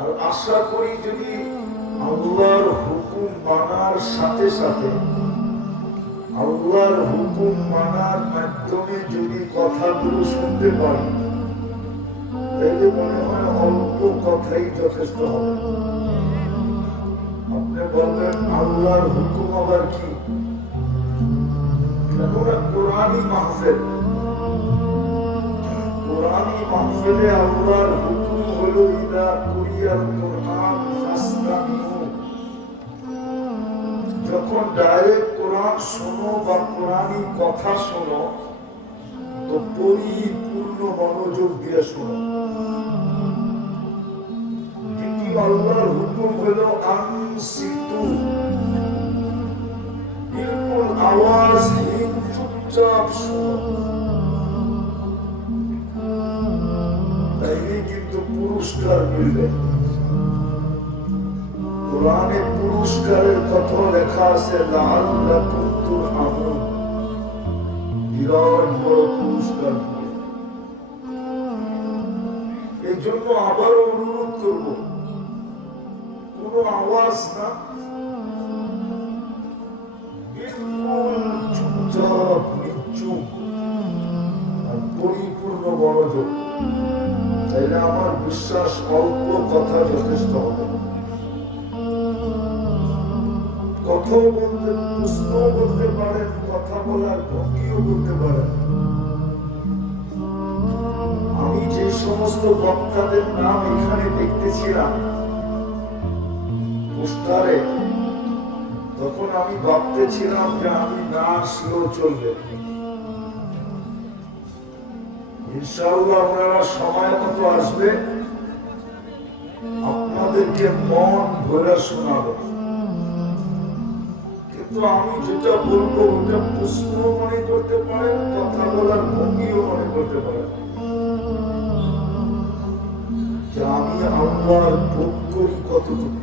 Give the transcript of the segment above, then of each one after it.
আর আশা করি যদি আল্লাহর হুকুম মানার সাথে সাথে আল্লাহর হুকুম মানার মাধ্যমে যদি কথাগুলো শুনতে পারি, তাহলে মনে হয় অল্প কথাই যথেষ্ট হবে। আপনি বলবেন আল্লাহর হুকুম আবার কি? কেননা কোরআনই মাহফিল, কোরআনই মাহফিলে আল্লাহর হুকুম হলো ইদা কুরিয়াল কোরআন ফাসতামিউ। যখন ডাইরেক্ট কোরআন শোনো বা কোরআনই কথা শোনো, তো পরিপূর্ণ মনোযোগ দিয়ে শোনো। দ্বিতীয় আল্লাহর হুকুম হলো আনসিতু, বিলকুল আওয়াজহীন চুপচাপ শোনো। তাইলে কিন্তু পুরস্কার মিলবে। কোরআনে পুরস্কারের কথা লেখা আছে, লাআল্লাকুম তুরহামুন, বিরাট বড় পুরস্কার। এই জন্য আবারও অনুরোধ করব, কোনো আওয়াজ না, বিলকুল চুপচাপ নিচুপ আর পরিপূর্ণ মনোযোগ। তাইলে আমার বিশ্বাস অল্প কথা যথেষ্ট হবে। কথাও বলতে, প্রশ্ন বলতে পারেন, কথা বলার ভঙ্গিও বলতে পারেন। আমি যে সমস্ত বক্তাদের নাম এখানে দেখতেছিলাম পোস্টারে, তখন আমি ভাবতেছিলাম যে আমি না আসলেও চলবে। ইনশাআল্লাহ আপনারা সময় মতো আসবে, আপনাদেরকে মন ভরে শোনাবো। কিন্তু আমি যেটা বলবো ওটা প্রশ্ন মনে করতে পারেন, কথা বলার ভঙ্গিও মনে করতে পারেন যে আমি আল্লাহর ভোগ করি কতটুকু,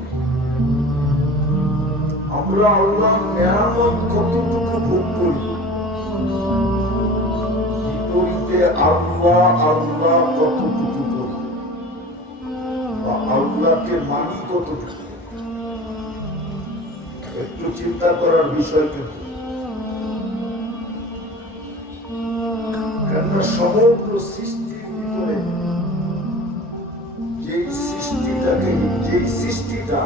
আমরা আল্লাহর নিয়ামত কতটুকু ভোগ করি, বিপরীতে আল্লাহ আল্লাহ কতটুকু করি বা আল্লাহকে মানি কতটুকু। একটু চিন্তা করার বিষয়। কিন্তু কেননা সমগ্র সৃষ্টির ভিতরে যেই সৃষ্টিটা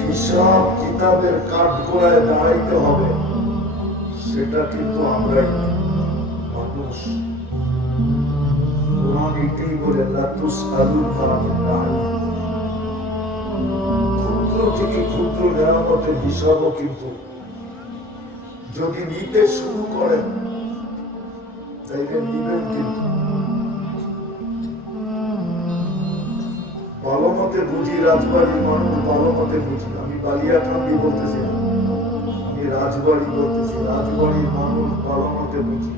হিসাব কিতাবের কাঠগড়ায় দাঁড়াইতে হবে, সেটা কিন্তু আমরাই, মানুষ। কোরআন এটাই বলে, লা তুসআলুনা আনিন নাঈম। ক্ষুদ্র থেকে ক্ষুদ্র নিয়ামতের হিসাবও কিন্তু যদি নিতে শুরু করেন, তাইলে নিবেন। কিন্তু ভালো মতে বুঝি, রাজবাড়ির মানুষ ভালো মতে বুঝি। আমি বালিয়াকান্দি বলতেছি না, আমি রাজবাড়ি বলতেছি। রাজবাড়ির মানুষ ভালো মতে বুঝি।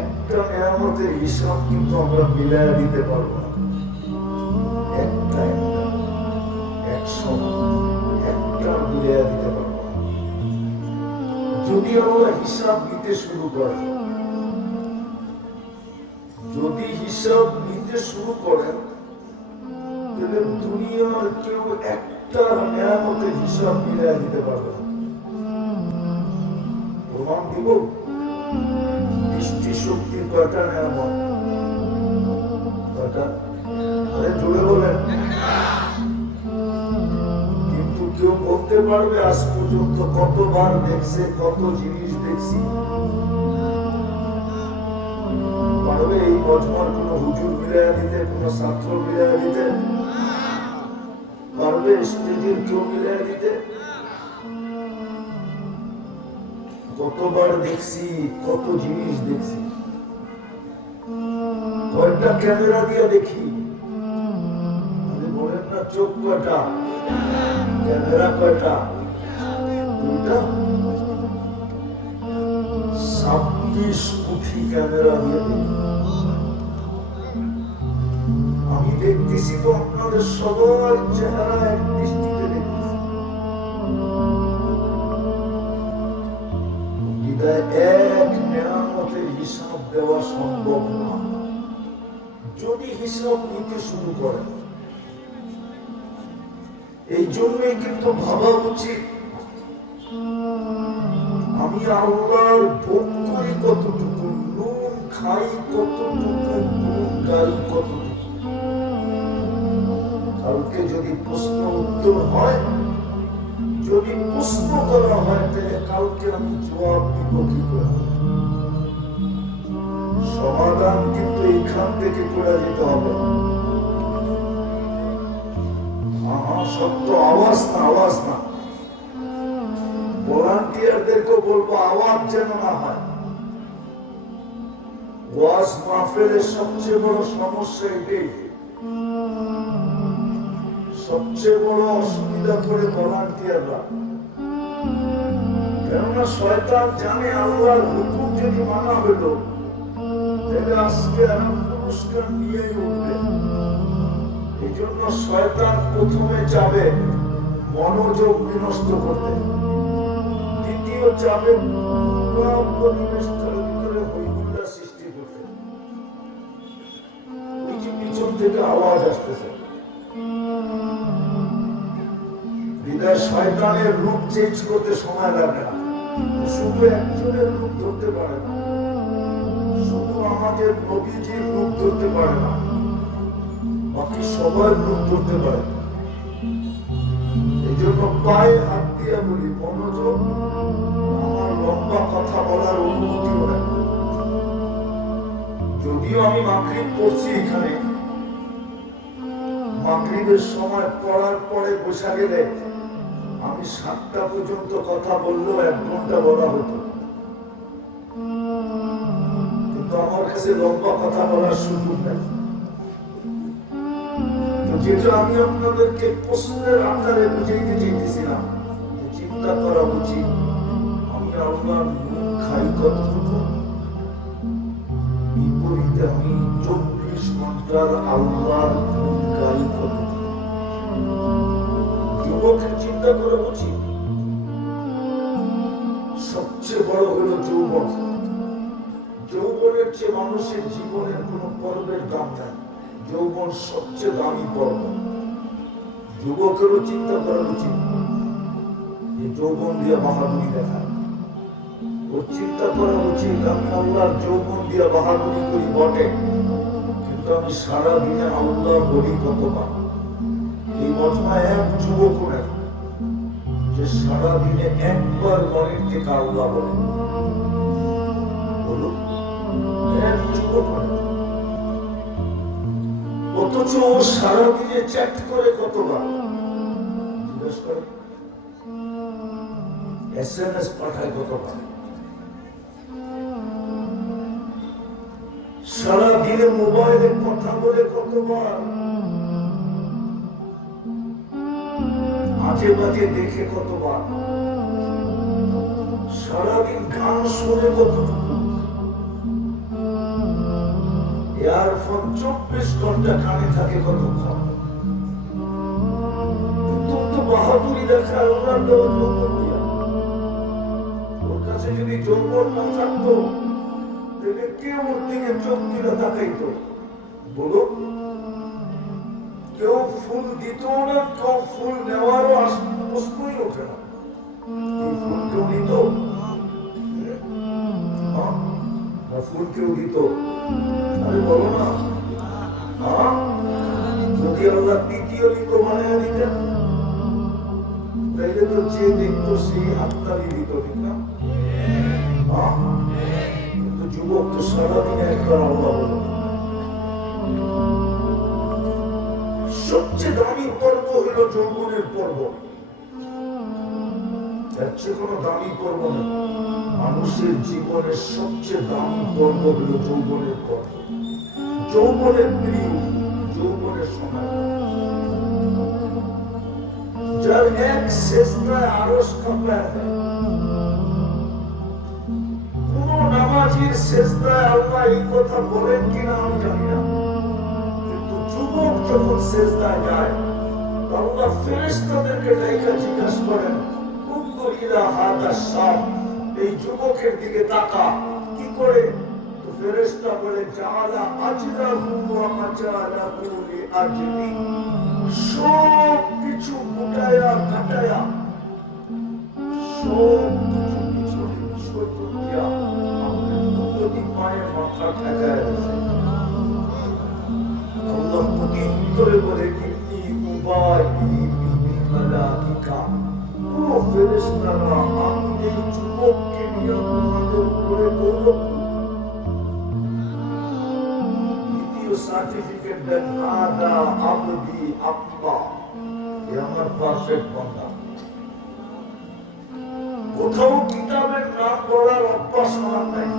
একটা নিয়ামতের হিসাব কিন্তু আমরা মিলাইয়া দিতে পারবো না। একটা মিলাইয়া দিতে পারবো না। যদি আমরা হিসাব নিতে শুরু করেন, যদি হিসাব নিতে শুরু করেন, তাহলে দুনিয়ার কেউ একটা নিয়ামতের হিসাব মিলাইয়া দিতে পারবে না। প্রমাণ দিব। দৃষ্টি শক্তি কয়টা নিয়ামত? কয়টা? আরে জোরে বলেন। কিন্তু কেউ বলতে পারবে আজ পর্যন্ত কতবার দেখছে, কত জিনিস দেখছি? পারবে এই মজমার কোন হুজুর মিলাইয়া দিতে, কোন ছাত্র মিলাইয়া দিতে পারবে? স্টেজের কেউ মিলাইয়া দিতে? কতবার দেখছি, কত জিনিস দেখছি। কয়টা ক্যামেরা দিয়ে দেখি? বলেন না, চোখ কয়টা, ক্যামেরা কয়টা? দুইটা। 26 কোটি ক্যামেরা দিয়ে দেখি। আমি দেখতেছি তো আপনাদের সবার চেহারা এক দৃষ্টিতে দেখতেছি। এক নিয়ামতের হিসাব দেওয়া সম্ভব না। যদি হিসাব নিতে শুরু করেন, এই জন্যই কিন্তু ভাবা উচিত আমি আল্লাহর ভোগ করি কতটুকু, নুন খাই কতটুকু, নুন গাই কতটুকু। কালকে যদি প্রশ্ন উত্তর হয়, যদি প্রশ্ন করা হয়, তাহলে কালকে আমি জবাব দিব কি করে? সমাধান কিন্তু এখান থেকে করে যেতে হবে। সত্য আওয়াজ না, আওয়াজ না। ভলান্টিয়ারদেরকে বলবো আওয়াজ যেন না হয়। ওয়াজ মাহফিলের সবচেয়ে বড় সমস্যা এটাই, সবচেয়ে বড় অসুবিধা করে ভলান্টিয়াররা। কেননা শয়তান জানে আল্লাহর হুকুম যদি মানা হলো, তাহলে আজকে আর পুরস্কার নিয়েই উঠবে। এই জন্য শয়তান প্রথমে যাবে মনোযোগ বিনষ্ট করতে, দ্বিতীয় যাবে পুরো পরিবেশটার ভিতরে হইহুল্লা সৃষ্টি করতে। ওই যে পিছন থেকে আওয়াজ আসতেছে, বিদায় শয়তানের রূপ চেঞ্জ করতে সময় লাগে না। শুধু একজনের রূপ ধরতে পারে না, শুধু আমাদের নবীজির রূপ ধরতে পারে না, বাকি সবার রূপ ধরতে পারে। এই জন্য পায়ে হাত দিয়া বলি, মনোযোগ। আমার লম্বা কথা বলার অনুমতি হয়। যদিও আমি মাগরিব পড়ছি এখানে, মাগরিবের সময় পড়ার পরে বসা গেলে আমি 7টা পর্যন্ত কথা বললেও 1 ঘন্টা বলা হতো, কিন্তু আমার কাছে লম্বা কথা বলার সুযোগ নেই। যেটা আমি আপনাদেরকে প্রশ্নের আকারে বুঝাইতে চাইতেছিলাম, চিন্তা করা উচিত আমি আল্লাহর নুন খাই কতটুকু, বিপরীতে আমি 24 ঘন্টার আল্লাহর নুন খাই কতটুকু। যুবকের চিন্তা করা উচিত। সবচেয়ে বড় হলো যৌবন। যৌবনের চেয়ে মানুষের জীবনের কোন পর্বের দাম নাই। যৌবন সবচেয়ে দামি পর্ব। যুবকেরও চিন্তা করা উচিত যে যৌবন দিয়ে বাহাদুরি দেখায়। ওর চিন্তা করা উচিত আমি আল্লাহর যৌবন দিয়ে বাহাদুরি করি বটে, কিন্তু আমি সারাদিনে আল্লাহ বলি কতবার। এই মজমায় এক যুবক নাই যে সারাদিনে একবার মনের থেকে আল্লাহ বলে। বলুন, এক যুবক নাই। অথচ ও সারাদিনে চ্যাট করে কতবার, জিজ্ঞেস করে, SMS পাঠায় কতবার, সারাদিনে মোবাইলে কথা বলে কতবার, আজে বাজে দেখে কতবার, সারাদিন গান শুনে কতটুকু, ইয়ারফোন 24 ঘন্টা কানে থাকে কতক্ষণ। তো বাহাদুরি দেখায় ওনার দেওয়া যৌবন দিয়া। ওর কাছে যদি যৌবন না থাকতো, তাহলে কেউ ওর দিকে চোখ দিলে তাকাইতো? বলো, কেউ ফুল দিত না, কেউ ফুল নেওয়ারও প্রশ্নই ওঠে না। এই ফুল কেউ নিত? ফুল কেউ দিত? আরে বলো না, যদি আল্লাহ 3য় লিঙ্গ বানিয়ে দিতেন, তাইলে তো যে দেখতো সেই হাততালি দিত, ঠিক না? কিন্তু যুবক তো সারাদিনে একবার আল্লাহ বলো। সবচেয়ে দামি পর্ব হলো যৌবনের পর্ব। এর চেয়ে কোনো দামি পর্ব নেই। মানুষের জীবনের সবচেয়ে দামি পর্ব হলো যৌবনের পর্ব। যৌবনের প্রিয়, যৌবনের সময়, যার এক শেষটায় আরশ কাঁপায় দেয়। কোন নামাজির শেষটায় আল্লাহ এই কথা বলেন কিনা আমি জানি না, কিন্তু যুবক যখন শেষদায় যায়, আল্লাহ ফেরেশতাদেরকে ডাইকা জিজ্ঞাসা করেন, উনজুর ইলা হাযা শাব, এই যুবকের দিকে তাকা। কি করে? তো ফেরেশতা বলে জাআলা আজরাহু ওয়া মাজালাহু লিআজলি, সব কিছু গুটায়া কাটায়া সব কিছু বিষয় করিয়া যদি পায়ে মাথা ঠেকায় দিয়েছে, আল্লাহ প্রত্যুত্তরে বলে ইন্নী উবাইহি বিল মালাইকা, ও ফেরেশতারা আমি এই যুবককে নিয়ে তোমাদের উপরে গৌরব সার্টিফিকেট দেন, হাদা আবদি আল্লাহ, এ আমার পারফেক্ট বান্দা। কোথাও কিতাবের নাম পড়ার অভ্যাস আমার নাই,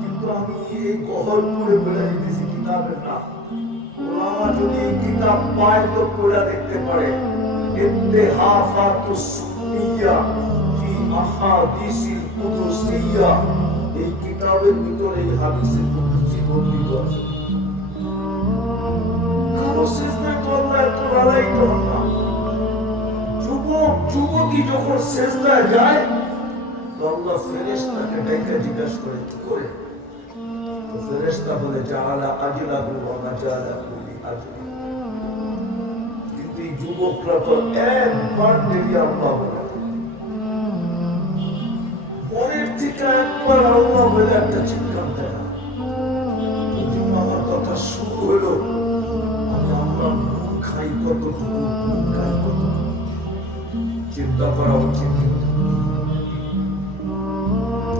কিন্তু আমি এই গহর করে বেড়ে দিতেছি কিতাবের নাম। ওলামা যদি এই কিতাব পায় তো পড়া দেখতে পারে। ইত্তেহাফাতুস সুন্নিয়া ফি আহাদিসিল কুদুসিয়া, এই কিতাবের ভিতরে এই হাদিসের কুদুসি বর্ণিত আছে। যুবকী যখন সেজদায় যায় তো আল্লাহ ফেরেশতাকে ডেকে জিজ্ঞাসা করে কি করে, তো ফেরেশতা বলে জাআলা আজলাহু ওয়া মাজালাহু লিআজলি। কিন্তু এই যুবকরা তো একবার দেরি আল্লাহ বলে, মনের থেকে একবার আল্লাহ বলে একটা চিৎকার দেয়। এই জন্য আমার কথা শুরু হলো, আমরা নুন খাই কতটুকু, নুন খাই কতটুকু চিন্তা করা উচিত।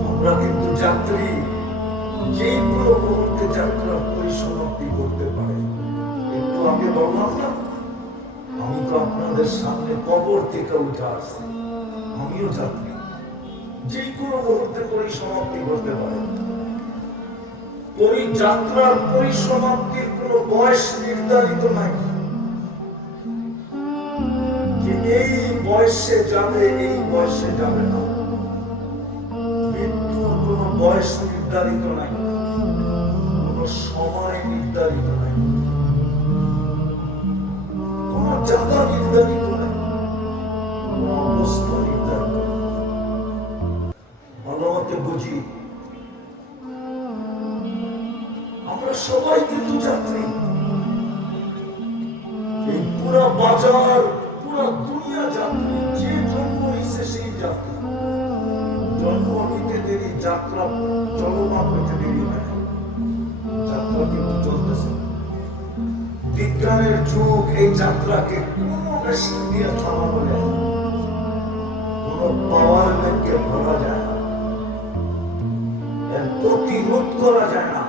আমরা কিন্তু যাত্রী, যে কোনো মুহূর্তে যাত্রা পরিসমাপ্তি করতে পারে। একটু আগে বললাম না, আমি তো আপনাদের সামনে কবর থেকে উঠে আসছি, আমিও যাত্রী, যে কোনো মুহূর্তে পরিসমাপ্তি করতে পারে। যাত্রার পরিসমাপ্তির কোন বয়স নির্ধারিত নাই যে এই বয়সে যাবে, এই বয়সে যাবে না। মৃত্যুর কোন বয়স নির্ধারিত নাই, কোন সময় নির্ধারিত নাই, কোন জায়গা নির্ধারিত নাই, কোন অবস্থা নির্ধারিত নাই। ভালো মতে বুঝি, আমরা সবাই কিন্তু যাত্রী। এই পুরা বাজার, পুরা দুনিয়া যাত্রী। যে জন্ম হয়েছে সেই যাত্রা, জন্ম হইতে দেরি, যাত্রা চলমান হইতে দেরি হয়, যাত্রা কিন্তু চলতেছে। বিজ্ঞানের যুগ এই যাত্রাকে কোনো মেশিন দিয়ে থামানো যায় না, কোনো পাওয়ার ব্যাংকে ভরা যায় না, এর প্রতিরোধ করা যায় না।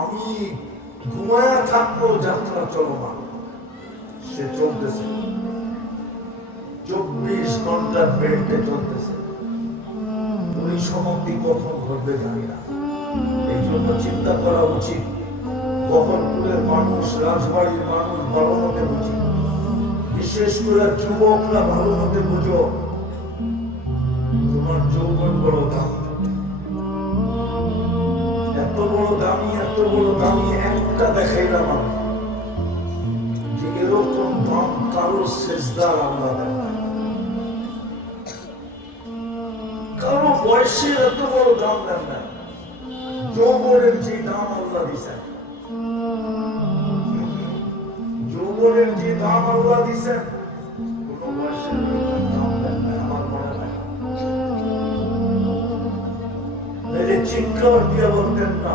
আমি ঘুমায়া থাকবো, যাত্রা চলমান, সে চলতেছে, 24 ঘন্টা বেল্টে চলতেছে। পরিসমাপ্তি কখন ঘটবে জানি না। এই জন্য চিন্তা করা উচিত। বহরপুরের মানুষ, রাজবাড়ির মানুষ ভালো মতে বুঝি, বিশেষ করে যুবকরা ভালো মতে বুঝো, তোমার যৌবন বড় দাম, এত বড় দামি, এত বড় দামি। একটা দেখাইলাম আমি যে এরকম দাম কারো সেজদার আল্লাহ দেন না, কারো বয়সের এত বড় দাম দেন না। যৌবনের যে দাম আল্লাহ দিছেন, যৌবনের যে দাম আল্লাহ দিছেন, কোন বয়সের দাম দেন না। আমার মনে হয় চিৎকার দিয়ে বলতেন না,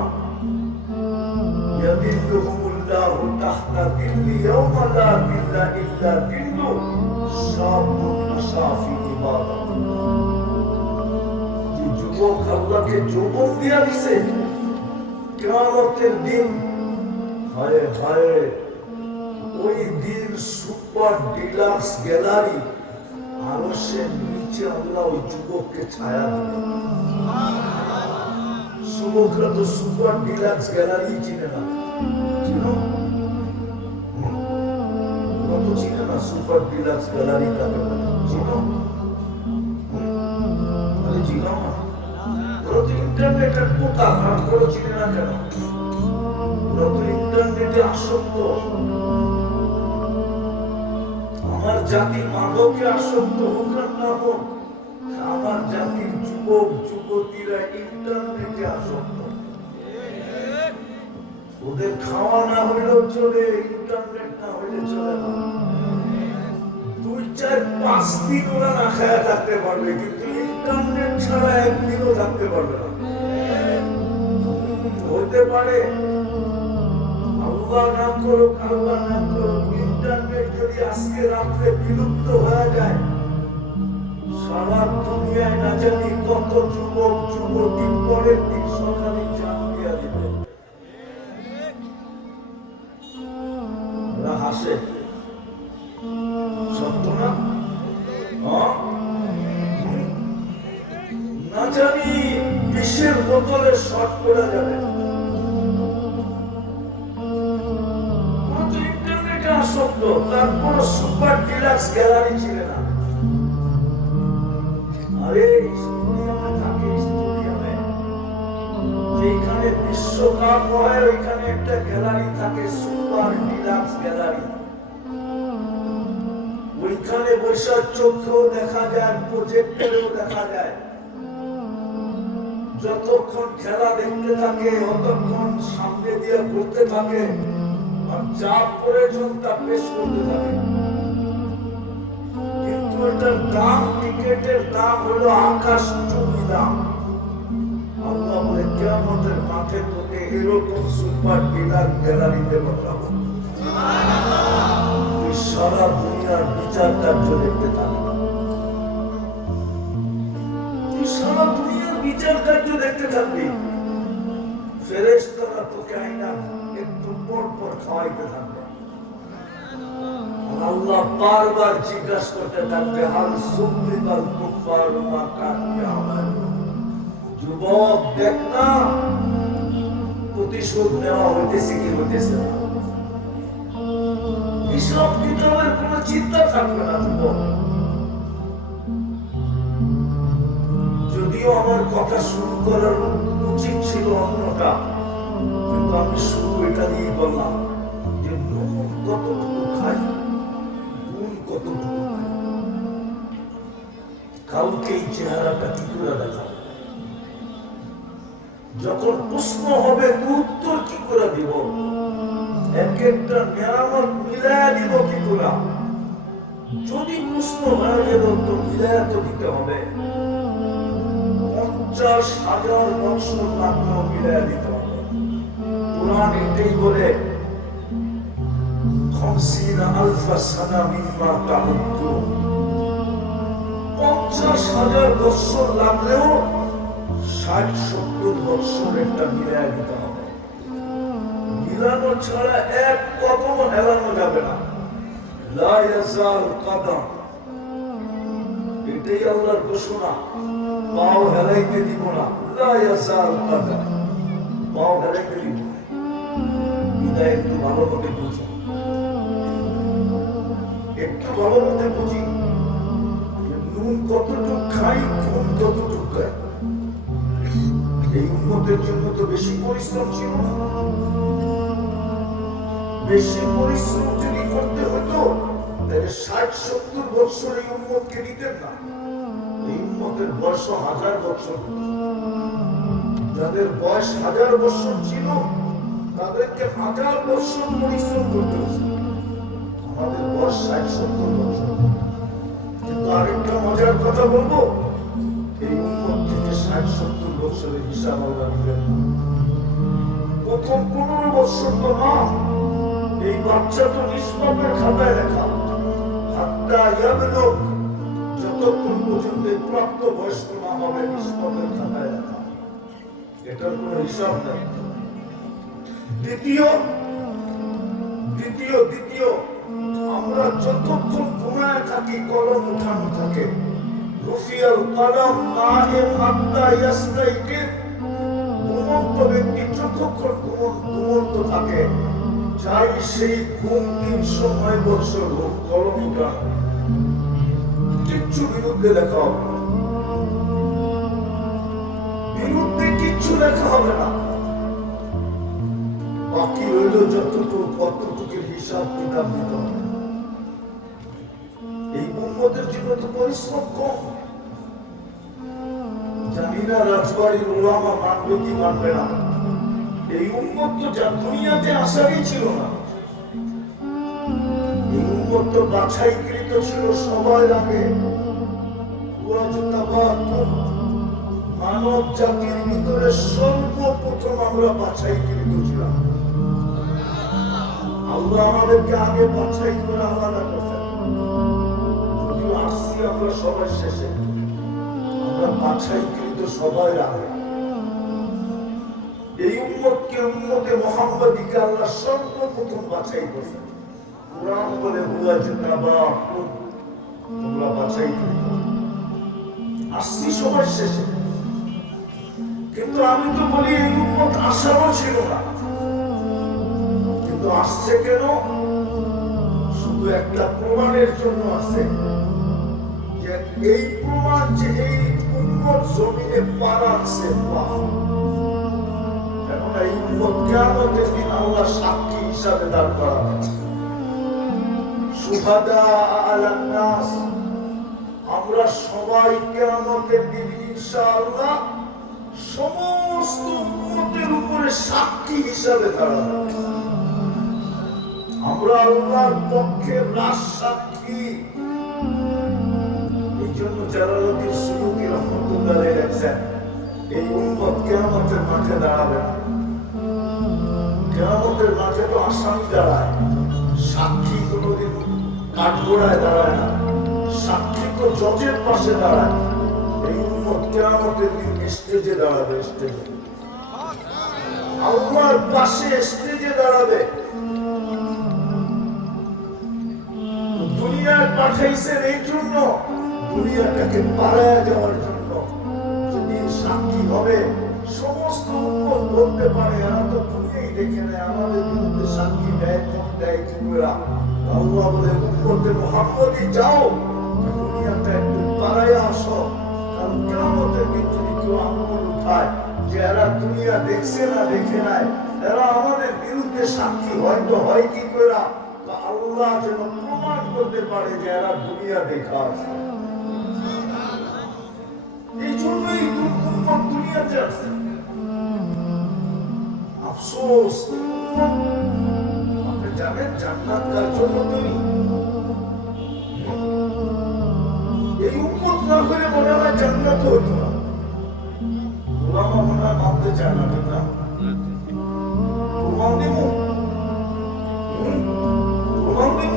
ইয়াদিল্লুহুমুল্লাহু তাহতা দিল্লি ইয়াওমা লা দিল্লা ইল্লা দিল্লু শাবুন নাশা ফি ইবাদাতিল্লাহ। যে যুবক আল্লাহকে যৌবন দিয়া দিছে, কিয়ামতের দিন, হায় হায়, ওই দিন সুপার ডিলাক্স গ্যালারি আরশের নিচে আল্লাহ ওই যুবককে ছায়া দিবে। যুবকরা তো সুপার ডিলাক্স গ্যালারি চিনে না, চিনো? কত চিনে না সুপার ডিলাক্স গ্যালারি কাকে বলে, চিনো? আরে চিনো না? ওরা তো ইন্টারনেটের পোকা, তারপরও চিনে না কেন? ওরা তো ইন্টারনেটে আসক্ত। আমার জাতি মাদকে আসক্ত হোক আর না হোক, আমার জাতির যুবক যুবক যুবতীরা ইন্টারনেটে আসক্ত। ওদের খাওয়া না হইলেও চলে, ইন্টারনেট না হইলে চলে না। 2-4-5 দিন ওরা না খায়া থাকতে পারবে, কিন্তু ইন্টারনেট ছাড়া একদিনও থাকতে পারবে না। হতে পারে আল্লাহ না করুক, আল্লাহ না করুক, ইন্টারনেট যদি আজকে রাত্রে বিলুপ্ত হয়ে যায়, সারা দুনিয়ায় না জানি কত যুবক যুবতী পরের দিন সকালে জান দিয়া দিবে। ওরা হাসে, সত্য না? না জানি বিশ্বের বোতলে শর্ট করা যাবে। ইন্টারনেটে আসক্ত, তারপর সুপার ডিলাক্স গ্যালারি ছিল না। আরে স্টেডিয়ামে থাকে, স্টেডিয়ামে যেখানে বিশ্বকাপ হয় ওইখানে একটা গ্যালারি থাকে, সুপার ডিলাক্স গ্যালারি। ওইখানে বৈশাখ চোখেও দেখা যায়, প্রজেক্টরেও দেখা যায়। যতক্ষণ খেলা দেখতে থাকে ততক্ষণ সামনে দিয়ে ঘুরতে থাকে, আর যা প্রয়োজন তা পেশ করতে থাকে। কিন্তু এটার দাম, টিকেটের দাম হলো আকাশ চুম্বি দাম। আল্লাহ বলে কিয়ামতের মাঠে তোকে এরকম সুপার ডিলাক্স গ্যালারিতে বসাবো, তুই সারা দুনিয়ার বিচার কার্য দেখতে থাকবি। তুই সারা দুনিয়ার বিচার কার্য দেখতে থাকবি। ফেরেশতারা তোকে আইনা একটু পর পর খাওয়াইতে থাকবে। আল্লাহ বারবার জিজ্ঞাসা করতে থাকবে, হাল সুবরিবাল কুফারু মা কানু ইয়ামালুন। যুবক দেখ না, প্রতিশোধ নেওয়া হইতেছে কি হইতেছে না। হিসাব কিতাবের কোনো চিন্তা থাকবে না যুবক। যদিও আমার কথা শুরু করার উচিত ছিল অন্যটা, কিন্তু আমি শুরু এটা দিয়ে বললাম যে নুন কতটুকু খাই, গুণ কতটুকু খাই। কাউকে এই চেহারাটা কি করে দেখাবো? যখন প্রশ্ন হবে উত্তর কি করে দিব? এক একটা নিয়ামত মিলায়া দিব কি করে? যদি প্রশ্ন হয়ে গেল তো মিলায়া তো দিতে হবে। 50,000 বছর লাগলেও মিলায়া দিতে হবে। কুরআন এটাই বলে 50,000 সানা মিম্মা তাউদ্দুন। 50,000 বছর লাগলেও 60-70 বছর একটা মিলায়া দিতে হবে। মিলানো ছাড়া এক কদমও হেলানো যাবে না। লা ইয়াজাল কদম, এটাই আল্লাহর ঘোষণা। পাও হেলাইতে দিব না। লা ইয়াজাল কদম, পাও হেলাইতে দিব না। এটা একটু ভালো মতে বুঝি, একটু ভালো মতে বুঝি। নুন কতটুকু খাই, খুন কতটুকু খাই। এই উন্নতের জন্য তো বেশি পরিশ্রম ছিল না। বেশি পরিশ্রম যদি করতে হতো তাহলে 60-70 বছর এই উন্মতকে দিতেন না। এই উন্মতের বয়স 1000 বছর। যাদের বয়স 1000 বছর ছিল তাদেরকে 1000 বছর পরিশ্রম করতে হচ্ছে। আমাদের বয়স 60-70 বছর। কিন্তু আরেকটা মজার কথা বলবো, এই উন্মত থেকে 60-70 বছরের হিসাব আল্লাহ দিবেন না। প্রথম 15 বছর তো না, এই বাচ্চা তো নিষ্পাপের খাতায় লেখা। হাত্তা ইয়াবলুগ, যতক্ষণ পর্যন্ত প্রাপ্ত বয়স্ক না হবে নিষ্পাপের খাতায় লেখা। এটার কোনো হিসাব নেই। দ্বিতীয় আমরা যতক্ষণ ঘুমায় থাকি কলম উঠানো থাকে। রুফিয়াল কলম নাইম হাত্তা ইয়াস্তাইকির, ঘুমন্ত ব্যক্তি যতক্ষণ ঘুমন্ত থাকে চাই সেই ঘুম 309 বছর হোক, কলম উঠানো। কিচ্ছু বিরুদ্ধে লেখা হবে না, বিরুদ্ধে কিচ্ছু লেখা হবে না। বাকি রইল যতটুকু কতটুকুর হিসাব কিতাব দিতে হবে। এই উন্মতের জন্য তো পরিশ্রম কম। জানি না রাজবাড়ির ওলামা মানবে কি মানবে না। এই উম্মত তো যা দুনিয়াতে আসারই ছিল না। এই উম্মত তো বাছাইকৃত ছিল সবার আগে। মানব জাতির ভিতরে সর্বপ্রথম আমরা বাছাইকৃত ছিলাম। আল্লাহ আমাদেরকে আগে বাছাই করে আলাদা করতেন। যদিও আসছি আমরা সবার শেষে, আমরা বাছাইকৃত সবাই আগে। এই উম্মতকে উম্মতে মুহাম্মাদীকে আল্লাহ সর্বপ্রথম বাছাই করতেন। কুরআন বলে হুয়াজতাবাকুম, তোমরা বাছাইকৃত। আসছি সবার শেষে, কিন্তু আমি তো বলি এই উম্মত আশারও ছিল না। কিন্তু আসছে কেন? শুধু একটা প্রমাণের জন্য আসছে, যে এই প্রমাণ যে এই উম্মত জমিনে পা রাখছে। কেননা এই উম্মত কিয়ামতের দিন আল্লাহ সাক্ষী হিসাবে দাঁড় করাবেন। শুহাদা আলান নাস, আমরা সবাই কিয়ামতের দিন ইনশাআল্লাহ সমস্ত উম্মতের উপরে সাক্ষী হিসাবে দাঁড়াবো। আমরা আল্লাহর পক্ষে রাজসাক্ষী। এই জন্য জালালউদ্দিন সুয়ুতী রাহমাতুল্লাহ আলাইহি লেখেন, এই উম্মত কিয়ামতের মাঠে দাঁড়াবে না। কিয়ামতের মাঠে তো আসামি দাঁড়ায়, সাক্ষী কোনোদিন কাঠগড়ায় দাঁড়ায় না। সাক্ষী তো জজের পাশে দাঁড়ায়। এই উম্মত কিয়ামতের দিন স্টেজে দাঁড়াবে। স্টেজে আল্লাহর পাশে স্টেজে দাঁড়াবে। দুনিয়ায় পাঠাইছেন এই জন্য, দুনিয়াটাকে পাড়ায় যাওয়ার জন্য। যেদিন সাক্ষী হবে সমস্ত উম্মত বলতে পারে, এরা তো দুনিয়াই দেখে নেয়, আমাদের বিরুদ্ধে সাক্ষী দেয়, কোন দেয় কি করে। আল্লাহ বলে উম্মতে মুহাম্মাদী যাও, দুনিয়াটা একটু পাড়ায় আসো। কারণ কিয়ামতের দিন যদি কেউ আঙ্গুল উঠায় যে এরা দুনিয়া দেখছে না দেখে নাই, এরা আমাদের বিরুদ্ধে সাক্ষী হয়তো হয় কি করে, আল্লাহ যেন প্রমাণ করতে পারে যে এরা দুনিয়া দেখা আছে। এই জন্যই উম্মত দুনিয়াতে আছে। আফসোস, আপনি জানেন জান্নাত কার জন্য তৈরি? এই উম্মত না করে মনে হয় জান্নাত হতো না। ওলামা মনে হয় মানতে চায় না, ঠিক না? প্রমাণ দিব, প্রমাণ দিব।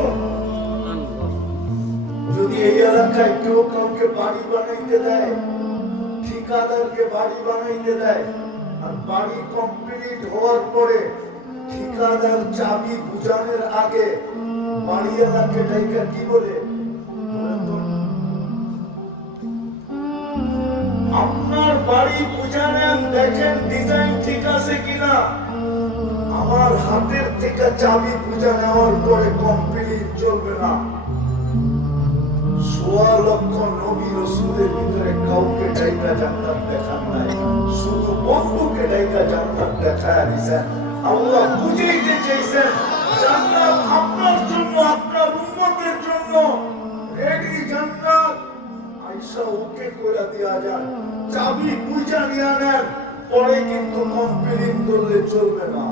যদি এই এলাকায় কেউ কাউকে বাড়ি বানাইতে দেয়, ঠিকাদারকে বাড়ি বানাইতে দেয়, আর বাড়ি কমপ্লিট হওয়ার পরে ঠিকাদার চাবি বুঝানোর আগে বাড়িওয়ালাকে ডাইকা কি বলে? আপনার বাড়ি বুঝানেন, দেখেন ডিজাইন ঠিক আছে কিনা। আমার হাতের থেকে চাবি বুঝা নেওয়ার পরে কমপ্লিট চলবে না। ১৬ লক্ষ নবী রাসূলের ভিতরে কাউকে ডাইকা জান্নাত দেখান নাই, শুধু বন্ধুকে ডাইকা জান্নাত দেখায়া দিয়েছেন। আল্লাহ বুঝাইতে চাইছেন জান্নাত আপনার জন্য, আপনার উম্মতের জন্য রেডি। জান্নাত আয়েশা ওকে কইরা দিয়া যান, চাবি বুঝা নিয়ে নেন, পরে কিন্তু কমপ্লিট করলে চলবে না।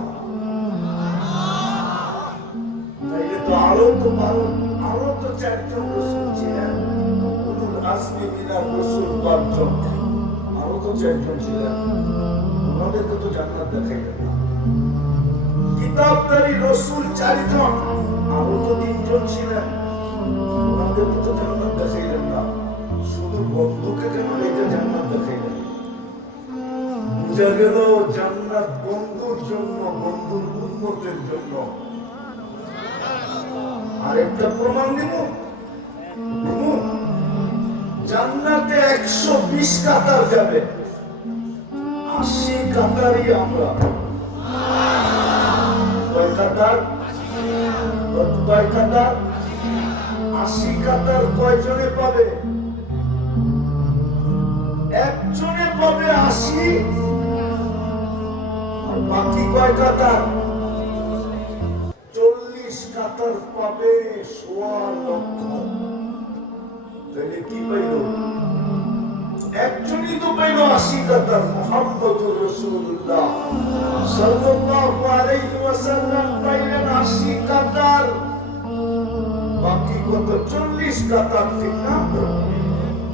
তাইলে তো আরো তো ৪ জন রাসূল ছিলেন, উলুল আজমি মিনার রাসূল ৫ জন, আরো তো ৪ জন ছিলেন, ওনাদেরকে তো জান্নাত দেখাইলেন না। কিতাবদারি রাসূল ৪ জন, আরো তো ৩ জন ছিলেন, ওনাদেরকে তো জান্নাত দেখাইলেন না। শুধু বন্ধুকে কেন রেখে জান্নাত দেখাইলেন? বুঝা গেল জান্নাত বন্ধুর জন্য, বন্ধুর উম্মতের জন্য। আরেকটা প্রমাণ দিব, জান্নাতে ১২০ কাতার যাবে, ৮০ কাতারই আমরা। কয় কাতার? ৮০ কাতার কয়জনে পাবে? একজনে পাবে ৮০, আর বাকি কয় কাতার? ৪০ কাতার পাবে ১৬ লক্ষ। তাহলে কি পাইল? একজনই তো পাইল ৮০ কাতার, মুহাম্মদুর রাসূলুল্লাহ সাল্লাল্লাহু আলাইহি ওয়াসাল্লাম পাইলেন ৮০ কাতার, বাকি কত ৪০ কাতার, ঠিক না?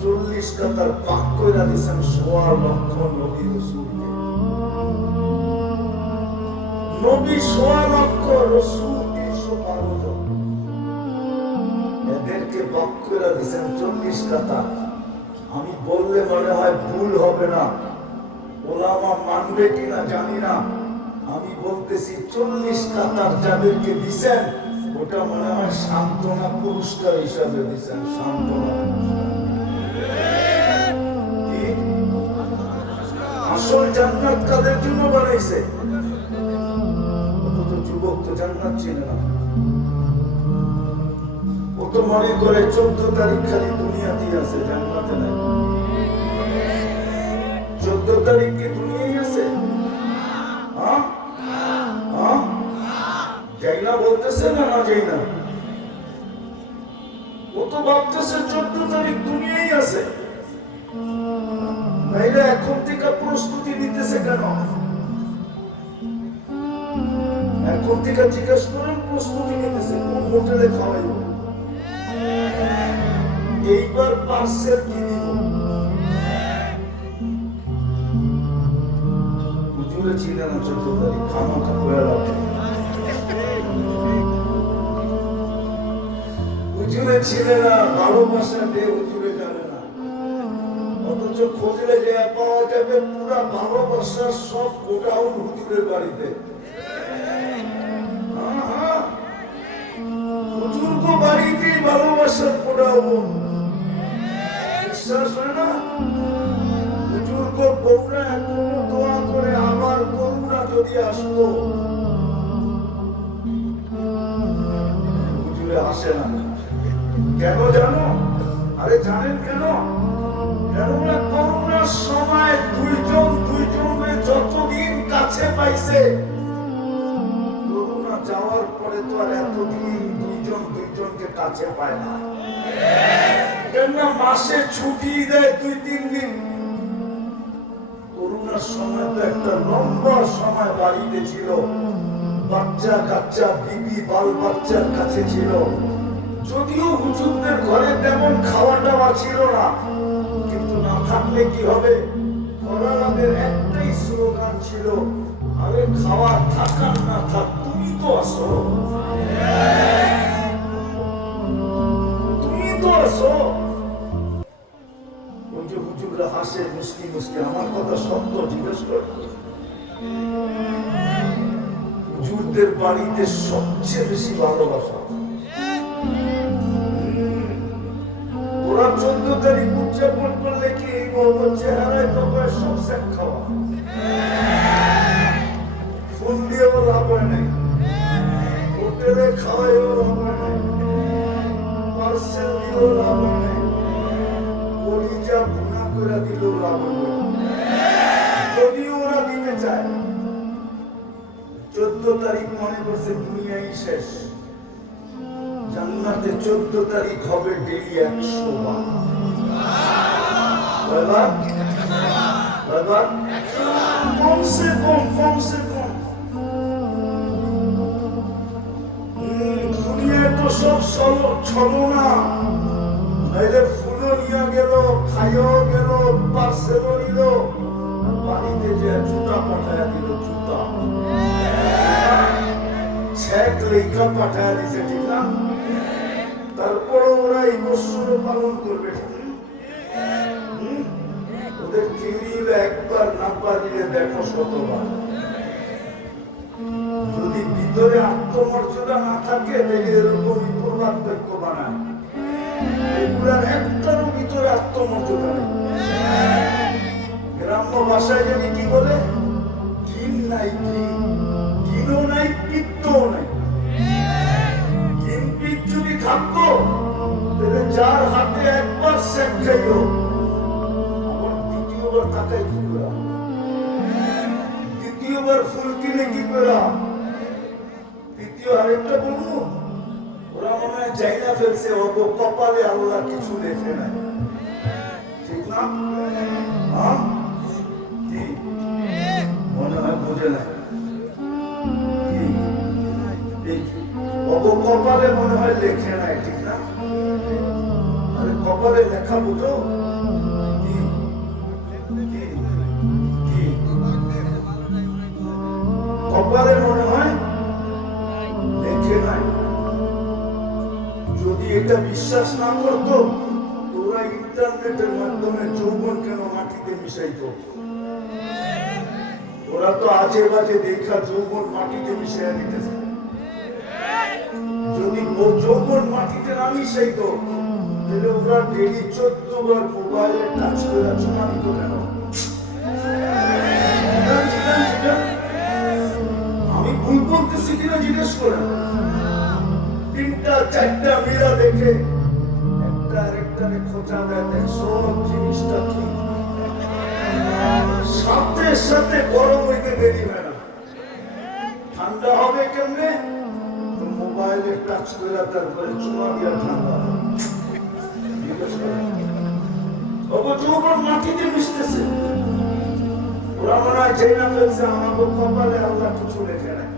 ৪০ কাতার পাক কইরা দিয়েছেন ১৬ লক্ষ নবী রাসূলকে। নবী ১৬ লক্ষ, রাসূল ৩১২ জন, এদেরকে পাক কইরা দিয়েছেন ৪০ কাতার। আমি বললে মনে হয় ভুল হবে না, ওলামা মানবে কিনা জানি না, আমি বলতেছি ৪০ কাতার যাদেরকে দিছেন ওটা মনে হয় সান্ত্বনা পুরস্কার হিসাবে দিছেন, সান্ত্বনা। আসল জান্নাত কাদের জন্য বানাইছে? অথচ যুবক তো জান্নাত চিনে না, ও তো মনে করে 14 তারিখ খালি দুনিয়াতেই আছে, জান্নাতে নাই। 14 তারিখ কি দুনিয়ায় আছে? যাই না বলতেছে না, না যাই না, ও তো ভাবতেছে 14 তারিখ দুনিয়ায় আছে। নাইলে এখন থেকে প্রস্তুতি নিতেছে কেন? এখন থেকে জিজ্ঞেস করেন প্রস্তুতি নিতেছে কোন হোটেলে খাওয়াইব, এইবার পার্সেল কি দিব। হুজুরে ছিল না 14 তারিখ, খামাখা হয়ে লাগে। হুজুরে ছিল না, ভালোবাসা দে হুজুরে জানে না, অথচ খোঁজলে যে পাওয়া যাবে পুরা ভালোবাসার সব গোডাউন হুজুরের বাড়িতে। হুজুর বাড়িতে ভালোবাসার গোডাউন, বিশ্বাস হয় না? হুজুর বউরা এখনো দোয়া করে আবার করুণা যদি আসতো, হুজুরে আসে না কেন জানো? আরে জানেন কেন? কেননা করোনার সময় দুইজনে যতদিন কাছে পাইছে, করোনা যাওয়ার পরে তো আর এতদিন দুইজনকে কাছে পায় না। কেননা মাসে ছুটি দেয় 2-3 দিন। করোনার সময় তো একটা লম্বা সময় বাড়িতে ছিল, বাচ্চা কাচ্চা বিবি বাল বাচ্চার কাছে ছিল। যদিও হুজুরদের ঘরে তেমন খাওয়া দাওয়া ছিল না, কিন্তু না থাকলে কি হবে? ঘরানাদের একটাই স্লোগান ছিল, আরে খাওয়া থাকার না থাক তুমি তো আসো, তুমি তো আসো। ওই যে হুজুররা হাসে মুস্কি মুস্কি, আমার কথা সত্য, জিজ্ঞেস কর। হুজুরদের বাড়িতে সবচেয়ে বেশি ভালোবাসা। ওরা 14 তারিখ উদযাপন করলে কি বলবো, চেহারায় তো সব সেট খাওয়া, ফোন দিয়েও লাভ হয় নাই, হোটেলে খাওয়াইও লাভ হয় নাই, পার্সেল দিয়েও লাভ হয় নাই, কলিজা ভুনা করে দিলেও লাভ হয়, যদিও ওরা দিতে চায়। 14 তারিখ মনে করছে দুনিয়াই শেষ। জান্নাতে 14 তারিখ হবে ডেইলি 100 বার। কমসে কম দুনিয়ায় তো সব ছলনা, নাইলে ফুলও নিয়ে গেল, খাইও গেল, পার্সেলও নিল, বাড়িতে যে জুতা পাঠায় দিল, জুতা ছেক লেখা পাঠায় দিছে, ঠিক না? তারপরে ওরা এই বৎসর পালন করবে। ওদের থিওরি হলো একবার না পারিলে দেখো শতবার। যদি ভিতরে আত্মমর্যাদা না থাকে তাহলে এরকমই প্রবাদ বাক্য বানায়। এগুলার একটারও ভিতরে আত্মমর্যাদা নেই। গ্রাম্য ভাষায় যদি কি বলে, ঘিন নাই, ঘিনও নাই, পিত্তও নাই। যদি থাকতো তাহলে যার হাতে একবার সেট খাইল, আবার দ্বিতীয়বার তাকাই কি করা, দ্বিতীয়বার ফুল কিনে কি করা, দ্বিতীয় আরেকটা বলবো, ওরা মনে হয় চাইনা ফেলছে, কপালে আল্লাহ কিছু লেখে নাই, ঠিক না? না? হ্যাঁ? কি মনে হয় বোঝে না? কি এই কপালে মনে হয় লেখে নাই, ঠিক না? আরে কপালে লেখা বুঝো? কি কি কি কপালে মনে হয় লেখে নাই। যদি এটা বিশ্বাস না করতো তোরা ইন্টারনেটের মাধ্যমে যৌবন কেন মাটিতে মিশাইতো? ওরা তো আজে বাজে দেখা যৌবন মাটিতে মিশাইয়া দিতেছে। যদি যৌবন মাটিতে না মিশাইতো তাহলে ওরা ডেলি 14 বার মোবাইলে টাচ করে চুমা দিত কেন? আমি ভুল বলতেছি কিনা জিজ্ঞেস করে। 3টা 4টা মিলা দেখে একটা আরেকটারে খোঁচা দেয়, দেখছো জিনিসটা কি? সাথে সাথে গরম হইতে দেরি হয় না। ঠান্ডা হবে কেমনে? মোবাইলে টাচ করে তারপরে চুমা দিয়া ঠান্ডা যৌবন মাটিতে মিশতেছে। ওরা মনে হয় যেই না ফেলছে আমাকে কপালে আল্লাহ কিছু লেখে নাই।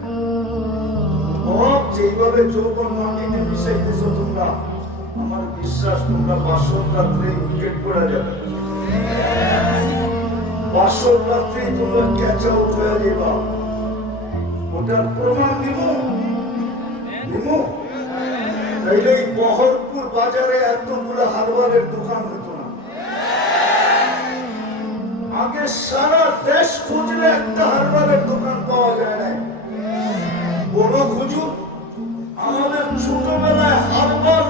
যেইভাবে যৌবন মাটিতে মিশাইতেছো তোমরা, আমার বিশ্বাস তোমরা বাসর রাত্রে উইকেট পড়া যাবে। বাসর রাত্রে তোমরা ক্যাচ আউট হয়ে যাবা। ওটার প্রমাণ দিব। তাইলে এই বহরপুর বাজারে এতগুলো হারবারের দোকান হতো না। আগে সারা দেশ খুঁজলে একটা হারবারের দোকান পাওয়া যায় না। বড় হুজুর আমাদের ছোটবেলায় হারবার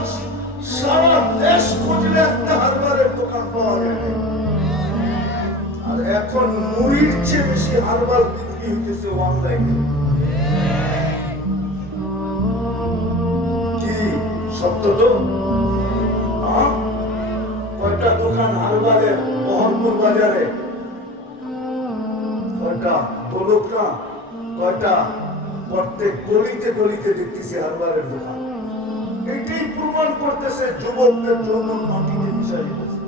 সারা দেশ খুঁজলে একটা হারবারের দোকান পাওয়া যায় না। আর এখন মুড়ির চেয়ে বেশি হারবার বিক্রি হইতেছে অনলাইনে। কি সত্য তো? কয়টা দোকান হারবারের বহরপুর বাজারে? কয়টা বলুক না? কয়টা? প্রত্যেক গলিতে গলিতে দেখতেছি হারবারের দোকান। এটাই প্রমাণ করতেছে যুবকদের যৌবন মাটিতে মিশাই দিতেছে।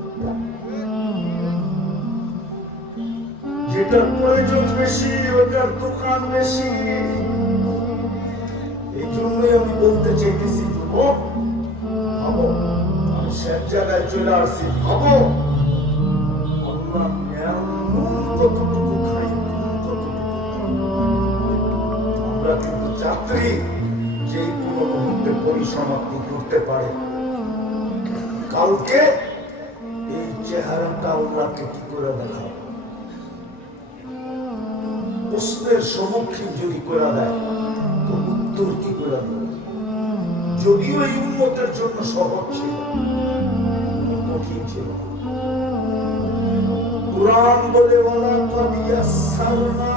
যেটার প্রয়োজন বেশি ওটার দোকান বেশি। এই জন্যই আমি বলতে চাইতেছি যুবক ভাবো, আমি সব জায়গায় চলে আসছি। ভাবো আল্লাহ কতটুকু খাই, আমরা কিন্তু যাত্রী যেই কোনো মুহূর্তে পরিসমাপ্তি করতে পারে। কালকে এই চেহারাটা আল্লাহকে কি করে দেখাবো? প্রশ্নের সম্মুখীন যদি করে দেয় তো উত্তর কি করে দেবে? যদিও এই উম্মতের জন্য সহজ ছিল, কঠিন ছিল। কুরআন বলে ওয়ালাকাদ ইয়াসসারনা,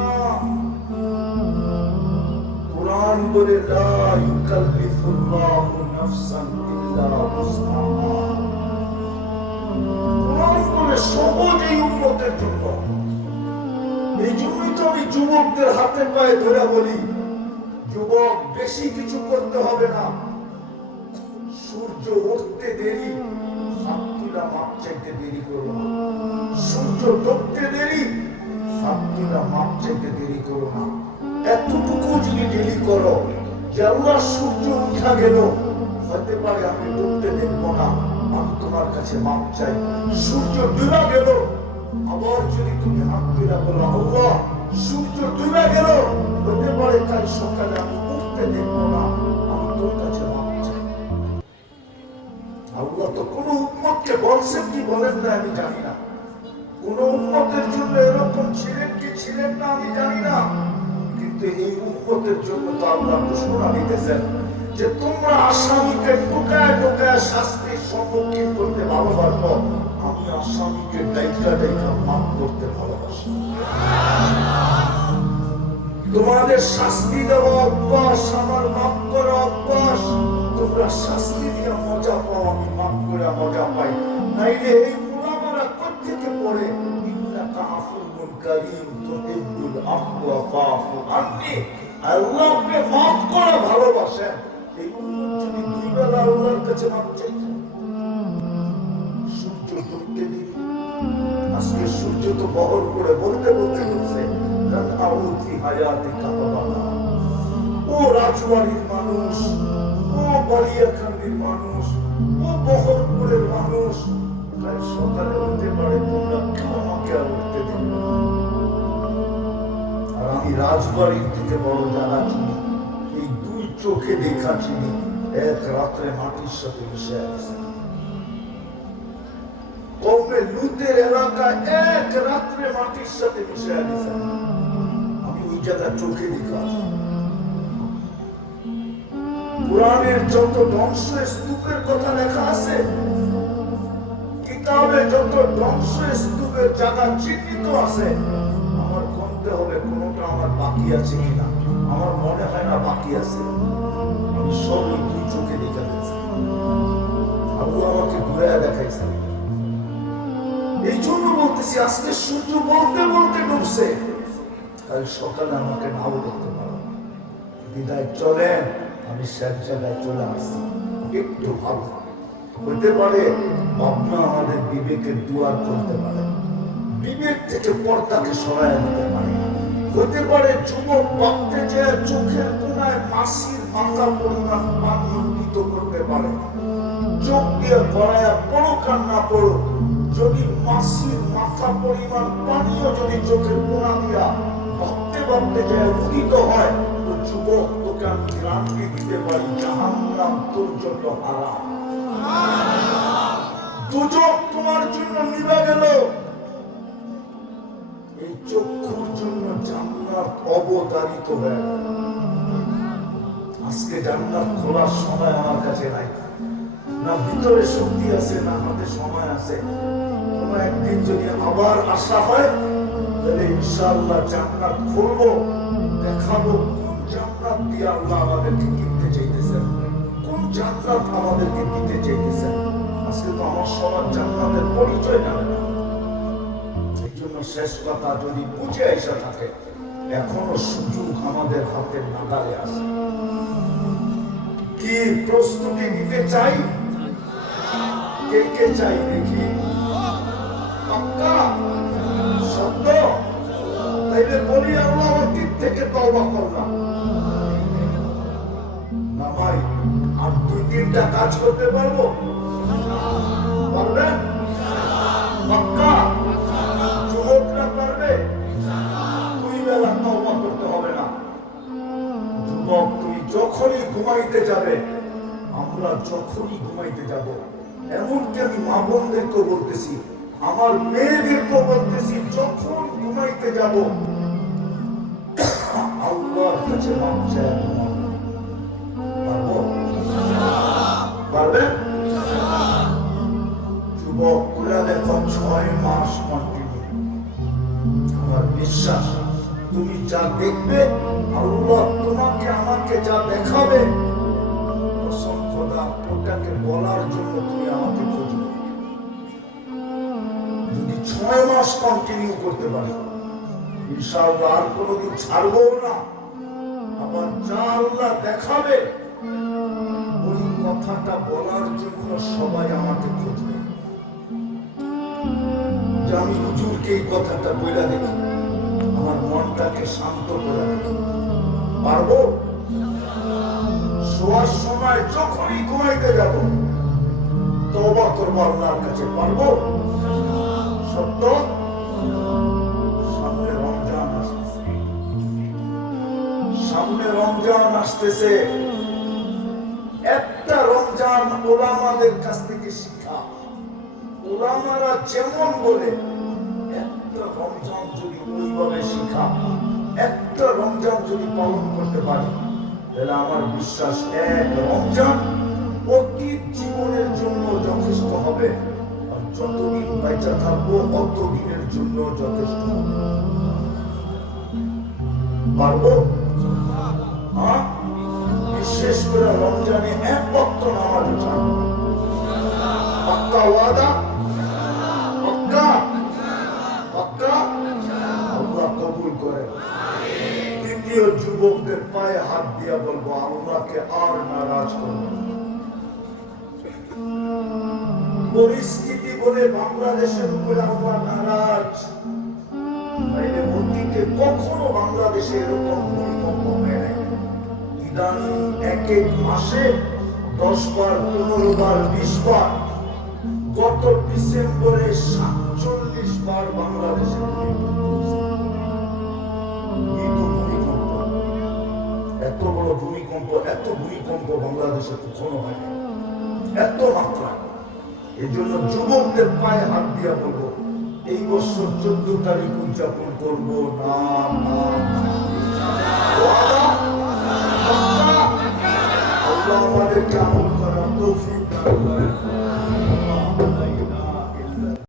কুরআন বলে লা ইউকাল্লিফুল্লাহু নাফসান ইল্লা উসআহা। কুরআন বলে সহজ এই উম্মতের জন্য। এই জন্যই তো আমি যুবকদের হাতে পায়ে ধরে বলি, যুবক বেশি কিছু করতে হবে না। সূর্য উঠতে দেরি, হাত তুলা মাপ চাইতে দেরি করো না। সূর্য ডুবতে দেরি, হাত তুলা মাপ চাইতে দেরি করো না। এতটুকু যদি দেরি করো যে আল্লাহ সূর্য উঠা গেল, হতে পারে আমি ডুবতে দেখবো না, আমি তোমার কাছে মাপ চাই। সূর্য ডুবা গেল, আবার যদি তুমি হাত তুলা বলো আল্লাহ সূর্য ডুবে গেল, হতে পারে কাল সকালে আমি উঠতে দেখবো না, আমি তোর কাছে মাপ চাই। আল্লাহ তো কোন উম্মতকে বলছেন কি বলেন না আমি জানি না। কোন উম্মতের জন্য এরকম ছিলেন কি ছিলেন না আমি জানি না, কিন্তু এই উম্মতের জন্য তো আল্লাহ ঘোষণা দিতেছেন যে তোমরা আসামিকে টোকায় টোকায় শাস্তির সম্মুখীন করতে ভালোবাসো, আমি আসামিকে ডাইকা ডাইকা মাফ করতে ভালোবাসি। তোমাদের শাস্তি দেওয়া অভ্যাস, আমার মাফ করা অভ্যাস। তোমরা শাস্তি দিয়ে মজা পাও, আমি মাফ করে মজা পাই। নাইলে এই মুলামারা কোত্থেকে পড়ে ইন্নাকা আফুউন কারীম তুহিব্বুল আফওয়া ফাফু আন্নি। আল্লাহকে মাফ করা ভালোবাসেন। এই উম্মত যদি দুই বেলা আল্লাহর কাছে মাফ চাইতো, সূর্য ডুবতে দেরি, বহর করে বলতে বলতে বলছে ও রাজবাড়ির মানুষ, ও বালিয়াখান্দির মানুষ, ও বহরপুরের মানুষ, সকালে উঠতে পারে তোমরা কেউ আমাকে আর উঠতে দেবে না। আর আমি রাজবাড়ির থেকে বড় যারা চিনি, এই দুই চোখে দেখা চিনি, এক রাত্রে মাটির সাথে মিশে আছে। কমে লুতের এলাকায় এক রাত্রে মাটির সাথে মিশে আছে। আমি ওই জায়গা চোখে দেখা আছি। কোরআনের যত ধ্বংস স্তূপের কথা লেখা আছে, কিতাবে যত ধ্বংস স্তূপের জায়গা চিহ্নিত আছে, আমার গুনতে হবে কোনটা আমার বাকি আছে কিনা। আমার মনে হয় না বাকি আছে। আমি সব ওই দুই চোখে দেখে দিয়েছি। আল্লাহ আমাকে ঘুরে দেখাইছে। এই জন্য বলতেছি, আজকে সূর্য বলতে বলতে ডুবছে, কাল সকালে আমাকে নাও দেখতে পারো। বিদায় চলেন, আমি সব জায়গায় চলে আসছি। একটু ভালো হতে পারে ভাবনা আমাদের বিবেকের দুয়ার করতে পারে, বিবেক থেকে পর্দাকে সরায় দিতে পারে। হতে পারে যুবক ভাবতে যে চোখের কোনায় মাসির মাথা পরিমাণ পানি উন্নীত করতে পারে। চোখ দিয়ে গড়ায়া পড়ো কার না পড়ো, যদি মাসির মাথা পরিমাণ পানিও যদি চোখের কোনা দিয়া ভাবতে ভাবতে যায় উদিত হয়, তো যুবক তোকে আমি গ্রান্তি দিতে পারি, জাহান্নাম তোর জন্য হারাম, দুজক তোমার জন্য নিভে গেল। এই চক্ষুর জন্য জান্নাত অবতারিত হয়ে গেল। আজকে জান্নাত খোলার সময় আমার কাছে নাই, না ভিতরে শক্তি আছে, না হাতে সময় আছে। কোন একদিন যদি আবার আসা হয়, তাহলে ইনশাআল্লাহ জান্নাত খুলবো, দেখাবো কোন জান্নাত দিয়ে আল্লাহ আমাদেরকে কিনতে চাইতেছেন, কোন জান্নাত আমাদেরকে দিতে চাইতেছেন। আজকে তো আমার সবার জান্নাতের পরিচয় জানে না। এই জন্য শেষ কথা, যদি বুঝে এসে থাকে, এখনো সুযোগ আমাদের হাতের নাগালে আছে। কি প্রস্তুতি নিতে চাই? কে কে চাই দেখি? পাক্কা সত্য? তাইলে বলি আল্লাহ অতীত থেকে তওবা করলাম না ভাই, আর 2-3টা কাজ করতে পারবো? পারবেন? পাক্কা? যুবকরা পারবে? 2 বেলা তওবা করতে হবে না। যুবক তুমি যখনই ঘুমাইতে যাবে, আমরা যখনই ঘুমাইতে যাব, এমনকি আমি মা বোনদেরকে বলতেছি, আমার মেয়েদেরকে বলতেছি, যখন ঘুমাইতে যাব আল্লাহর কাছে মাপ চাই। পারবো? পারবেন? যুবক করে দেখো 6 মাস কন্টিনিউ। আমার বিশ্বাস তুমি যা দেখবে, আল্লাহ তোমাকে আমাকে যা দেখাবে, ওটাকে বলার জন্য তুমি আমাকে খুঁজবে। যদি 6 মাস কন্টিনিউ করতে পারি, ইনশাআল্লাহ আর কোনোদিন ছাড়বো না। আবার যা আল্লাহ দেখাবে, ওই কথাটা বলার জন্য সবাই আমাকে খুঁজবে, যে আমি হুজুরকে এই কথাটা বলে দেখি, আমার মনটাকে শান্ত করে দেখি। পারবো? শোয়ার সময় যখনই ঘুমাইতে যাব, তওবা করবো আল্লাহর কাছে। পারবো? সত্য? সামনে রমজান আসতেছে, সামনে রমজান আসতেছে। একটা রমজান ওলামাদের কাছ থেকে শিক্ষা, ওলামারা যেমন বলে, একটা রমজান যদি ওইভাবে শিক্ষা, একটা রমজান যদি পালন করতে পারি, তাহলে আমার বিশ্বাস এক রমজান অতীত জীবনের জন্য যথেষ্ট হবে। আর যতদিন বেঁচে থাকবো, অতদিনের জন্য যথেষ্ট হবে। পারবো? হ্যাঁ, বিশেষ করে রমজানে 1 ওয়াক্ত নামাজ ছাড়বো। পাক্কা ওয়াদা? পাক্কা? পাক্কা? আল্লাহ কবুল করেন। দ্বিতীয়, যুবকদের পায়ে হাত দিয়া বলবো, আল্লাহকে আর নারাজ করবো না। পরিস্থিতি বলে বাংলাদেশের উপরে আল্লাহ নারাজ, কখনো বাংলাদেশে এরকম ভূমিকম্প হয় নাই। ইদানিং এক এক মাসে 10 বার, 15 বার, 20 বার, গত ডিসেম্বরে 47 বার বাংলাদেশে ভূমিকম্প হয়েছে। এত বড় ভূমিকম্প, এত ভূমিকম্প বাংলাদেশে কখনো হয় না, এত মাত্রা। এই জন্য যুবকদের পায়ে হাত দিয়া বলবো, এই বছর 14 তারিখ উদযাপন করবো না। আল্লাহ আমাদেরকে আমল করার তৌফিক দান করেন।